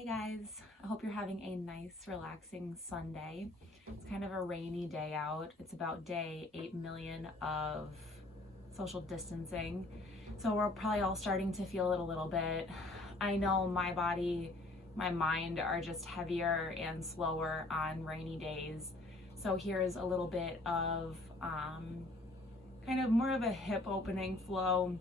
Hey guys, I hope you're having a nice, relaxing Sunday. It's kind of a rainy day out. It's about day 8 million of social distancing. So we're probably all starting to feel it a little bit. I know my body, my mind are just heavier and slower on rainy days. So here's a little bit of kind of more of a hip opening flow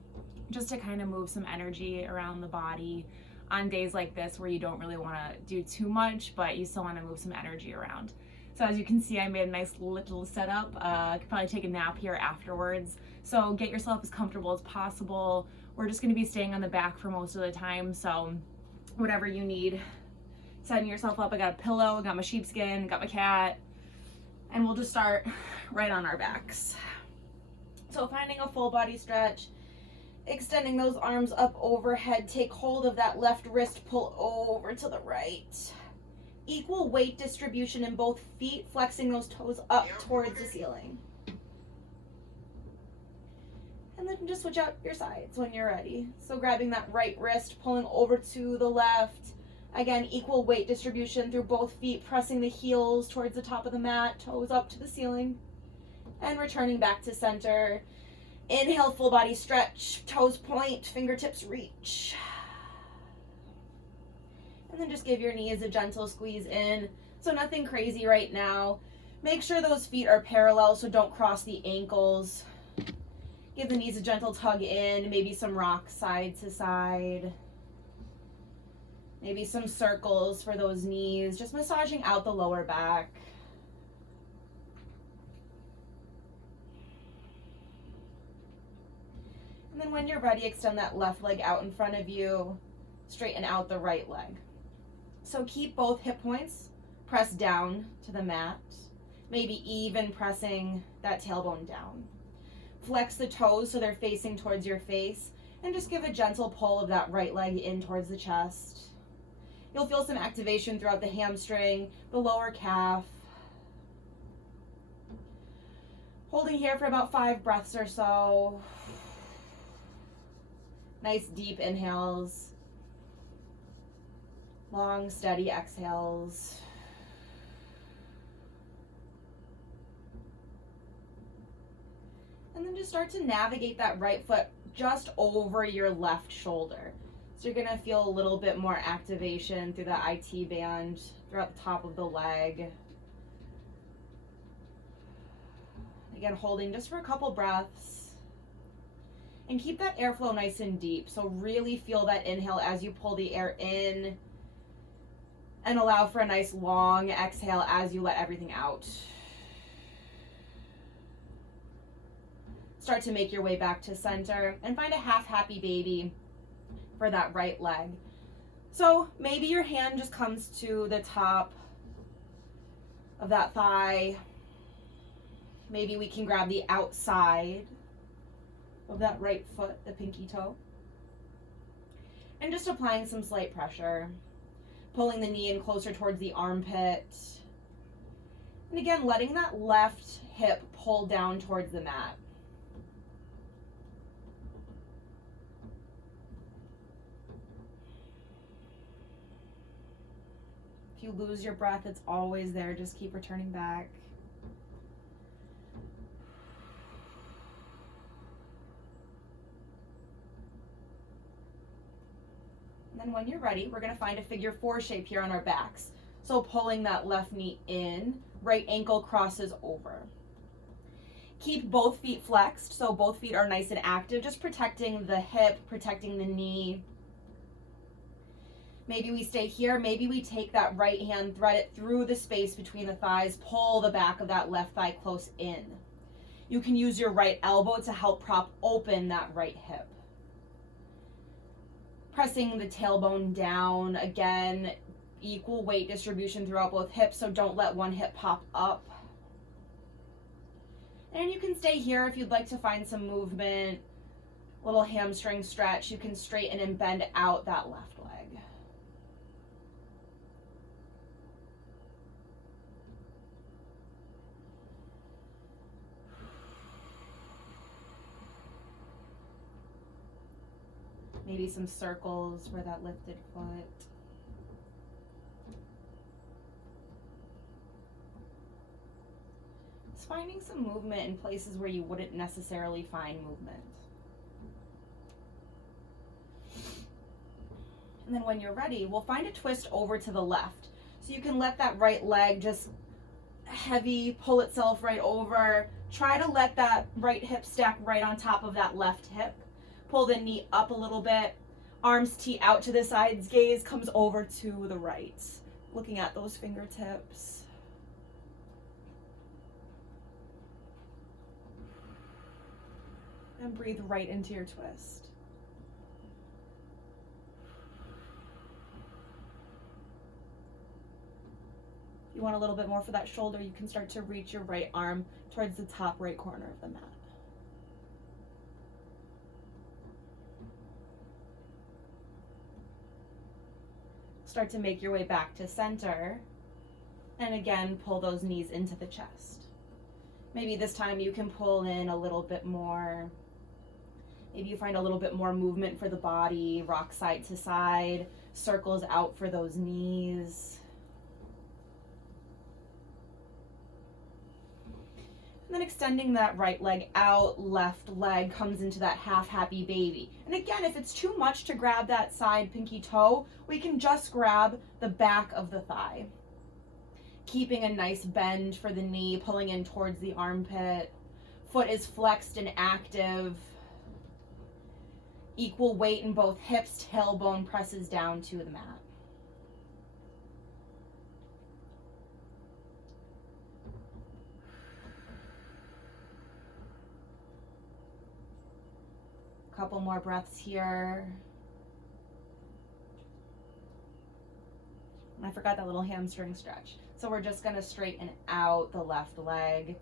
just to kind of move some energy around the body on days like this where you don't really want to do too much, but you still want to move some energy around. So as you can see, I made a nice little setup. I could probably take a nap here afterwards. So get yourself as comfortable as possible. We're just going to be staying on the back for most of the time. So whatever you need, setting yourself up. I got a pillow, I got my sheepskin, got my cat, and we'll just start right on our backs. So finding a full body stretch, extending those arms up overhead, take hold of that left wrist, pull over to the right. Equal weight distribution in both feet, flexing those toes up towards the ceiling. And then just switch out your sides when you're ready. So grabbing that right wrist, pulling over to the left. Again, equal weight distribution through both feet, pressing the heels towards the top of the mat, toes up to the ceiling. And returning back to center. Inhale, full body stretch, toes point, fingertips reach. And then just give your knees a gentle squeeze in. So nothing crazy right now. Make sure those feet are parallel, so don't cross the ankles. Give the knees a gentle tug in, maybe some rocks side to side. Maybe some circles for those knees, just massaging out the lower back. And then when you're ready, extend that left leg out in front of you, straighten out the right leg. So keep both hip points pressed down to the mat, maybe even pressing that tailbone down. Flex the toes so they're facing towards your face, and just give a gentle pull of that right leg in towards the chest. You'll feel some activation throughout the hamstring, the lower calf. Holding here for about 5 breaths or so. Nice deep inhales. Long, steady exhales. And then just start to navigate that right foot just over your left shoulder. So you're gonna feel a little bit more activation through the IT band throughout the top of the leg. Again, holding just for a couple breaths. And keep that airflow nice and deep. So really feel that inhale as you pull the air in, and allow for a nice long exhale as you let everything out. Start to make your way back to center and find a half happy baby for that right leg. So maybe your hand just comes to the top of that thigh. Maybe we can grab the outside of that right foot, the pinky toe. And just applying some slight pressure. Pulling the knee in closer towards the armpit. And again, letting that left hip pull down towards the mat. If you lose your breath, it's always there. Just keep returning back. And then when you're ready, we're going to find a figure 4 shape here on our backs. So pulling that left knee in, right ankle crosses over. Keep both feet flexed, so both feet are nice and active, just protecting the hip, protecting the knee. Maybe we stay here, maybe we take that right hand, thread it through the space between the thighs, pull the back of that left thigh close in. You can use your right elbow to help prop open that right hip. Pressing the tailbone down, again, equal weight distribution throughout both hips, so don't let one hip pop up. And you can stay here if you'd like to find some movement, little hamstring stretch. You can straighten and bend out that left leg. Maybe some circles for that lifted foot. It's finding some movement in places where you wouldn't necessarily find movement. And then when you're ready, we'll find a twist over to the left. So you can let that right leg just heavy pull itself right over. Try to let that right hip stack right on top of that left hip. Pull the knee up a little bit. Arms tee out to the sides. Gaze comes over to the right. Looking at those fingertips. And breathe right into your twist. If you want a little bit more for that shoulder, you can start to reach your right arm towards the top right corner of the mat. Start to make your way back to center. And again, pull those knees into the chest. Maybe this time you can pull in a little bit more. Maybe you find a little bit more movement for the body, rock side to side, circles out for those knees. And then extending that right leg out, left leg comes into that half happy baby. And again, if it's too much to grab that side pinky toe, we can just grab the back of the thigh. Keeping a nice bend for the knee, pulling in towards the armpit. Foot is flexed and active. Equal weight in both hips, tailbone presses down to the mat. Couple more breaths here. And I forgot that little hamstring stretch. So we're just gonna straighten out the left leg.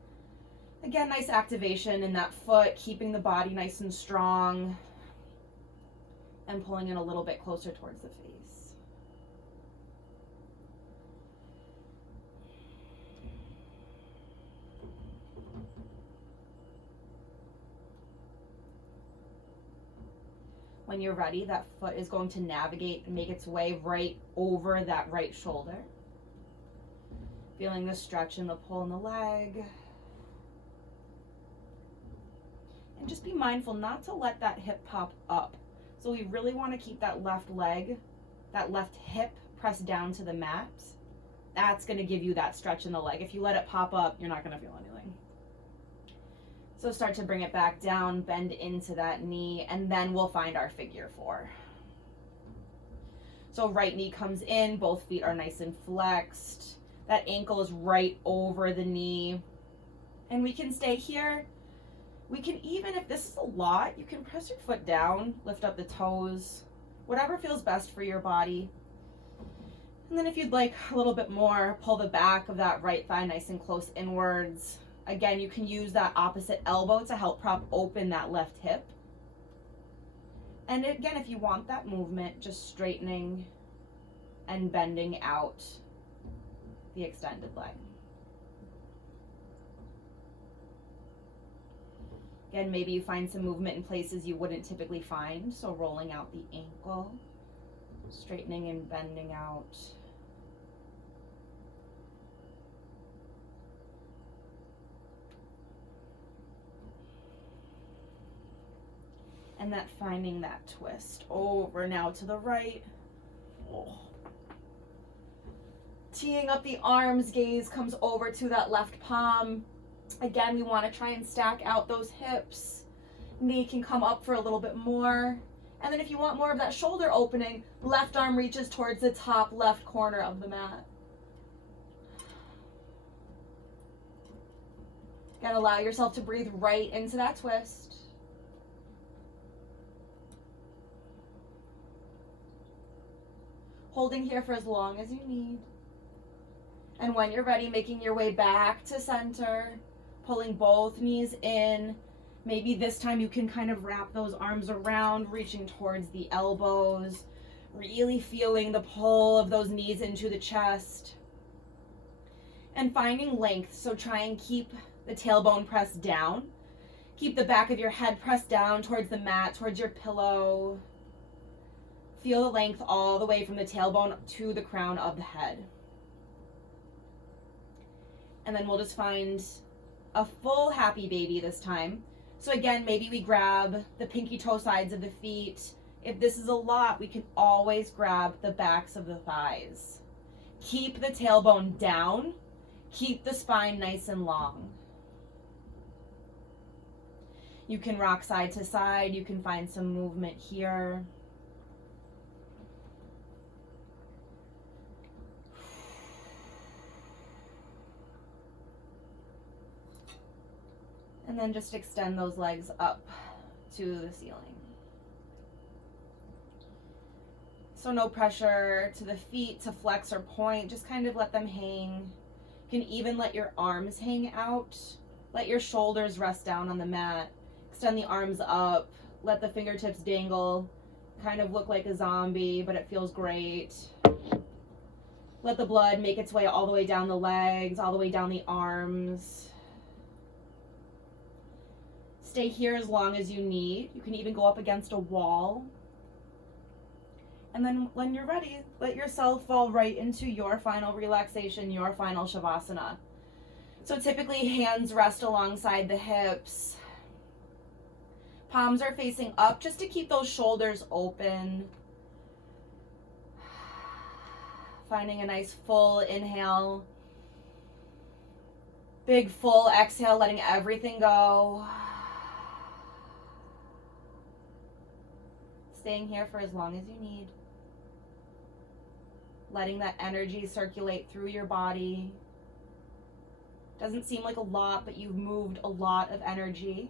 Again, nice activation in that foot, keeping the body nice and strong. And pulling in a little bit closer towards the face. When you're ready, that foot is going to navigate and make its way right over that right shoulder. Feeling the stretch and the pull in the leg. And just be mindful not to let that hip pop up. So we really want to keep that left leg, that left hip pressed down to the mat. That's going to give you that stretch in the leg. If you let it pop up, you're not going to feel anything. So start to bring it back down, bend into that knee, and then we'll find our figure four. So right knee comes in, both feet are nice and flexed. That ankle is right over the knee. And we can stay here. We can even, if this is a lot, you can press your foot down, lift up the toes, whatever feels best for your body. And then if you'd like a little bit more, pull the back of that right thigh nice and close inwards. Again, you can use that opposite elbow to help prop open that left hip. And again, if you want that movement, just straightening and bending out the extended leg. Again, maybe you find some movement in places you wouldn't typically find. So rolling out the ankle, straightening and bending out. And that finding that twist over now to the right. Oh. Teeing up the arms, gaze comes over to that left palm. Again, we want to try and stack out those hips. Knee can come up for a little bit more. And then if you want more of that shoulder opening, left arm reaches towards the top left corner of the mat. Again, allow yourself to breathe right into that twist. Holding here for as long as you need. And when you're ready, making your way back to center, pulling both knees in. Maybe this time you can kind of wrap those arms around, reaching towards the elbows, really feeling the pull of those knees into the chest. And finding length, so try and keep the tailbone pressed down. Keep the back of your head pressed down towards the mat, towards your pillow. Feel the length all the way from the tailbone to the crown of the head. And then we'll just find a full happy baby this time. So again, maybe we grab the pinky toe sides of the feet. If this is a lot, we can always grab the backs of the thighs. Keep the tailbone down. Keep the spine nice and long. You can rock side to side. You can find some movement here. And then just extend those legs up to the ceiling. So no pressure to the feet to flex or point, just kind of let them hang. You can even let your arms hang out. Let your shoulders rest down on the mat. Extend the arms up, let the fingertips dangle. Kind of look like a zombie, but it feels great. Let the blood make its way all the way down the legs, all the way down the arms. Stay here as long as you need. You can even go up against a wall. And then when you're ready, let yourself fall right into your final relaxation, your final Shavasana. So typically hands rest alongside the hips. Palms are facing up just to keep those shoulders open. Finding a nice full inhale. Big full exhale, letting everything go. Staying here for as long as you need. Letting that energy circulate through your body. Doesn't seem like a lot, but you've moved a lot of energy.